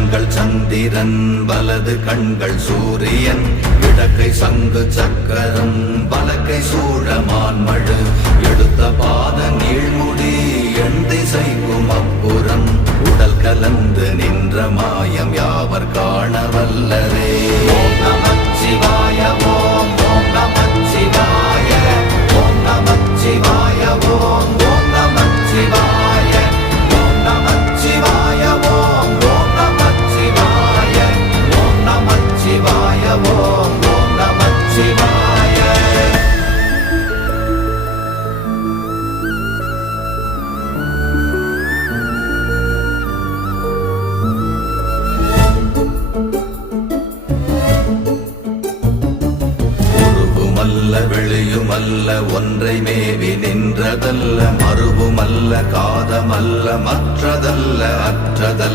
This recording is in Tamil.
கண்கள் சந்திரன் வலது கண்கள் சூரியன் இடக்கை சங்கு சக்கரம் வலக்கை சூழமான்மழு எடுத்த பாத நீழ்முடி எண் திசைக்கும் அப்புறம் உடல் கலந்து நின்ற மாயம் யாவர் காண வல்லரே. ஓம் நமச்சிவாய ஓம் ஓம் நமச்சிவாய ஓம் நமச்சிவாய ஓம் ஓம் நமச்சிவாய ஓம் நமச்சிவாய ஓம் ஓம் நமச்சிவாய ஓம் நமச்சிவாய ஓம் ஓம் நமச்சிவாய. வெளியுமல்ல ஒன்றை மேவி நின்றதல்ல மறுவுமல்ல காதமல்ல மற்றதல்ல அற்றதல்ல